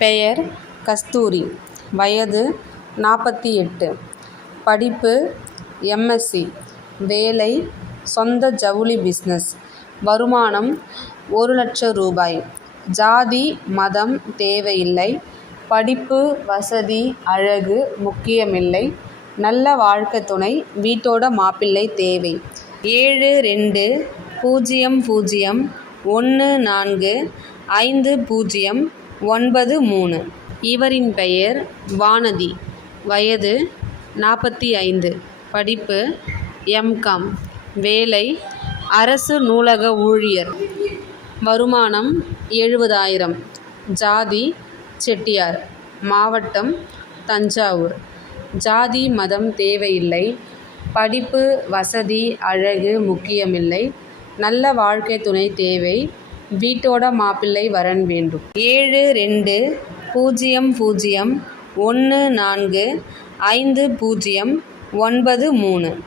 பெயர் கஸ்தூரி. வயது 48. படிப்பு MSc. வேலை சொந்த ஜவுளி பிசினஸ். வருமானம் ரூ. 1,00,000. ஜாதி மதம் தேவையில்லை. படிப்பு வசதி அழகு முக்கியமில்லை. நல்ல வாழ்க்கை துணை வீட்டோட மாப்பிள்ளை தேவை. 7200145093. இவரின் பெயர் வானதி. வயது 45. படிப்பு MCom. வேலை அரசு நூலக ஊழியர். வருமானம் 70,000. ஜாதி செட்டியார். மாவட்டம் தஞ்சாவூர். ஜாதி மதம் தேவையில்லை. படிப்பு வசதி அழகு முக்கியமில்லை. நல்ல வாழ்க்கை துணை தேவை. வீட்டோட மாப்பிள்ளை வரன் வேண்டும். 7200145093.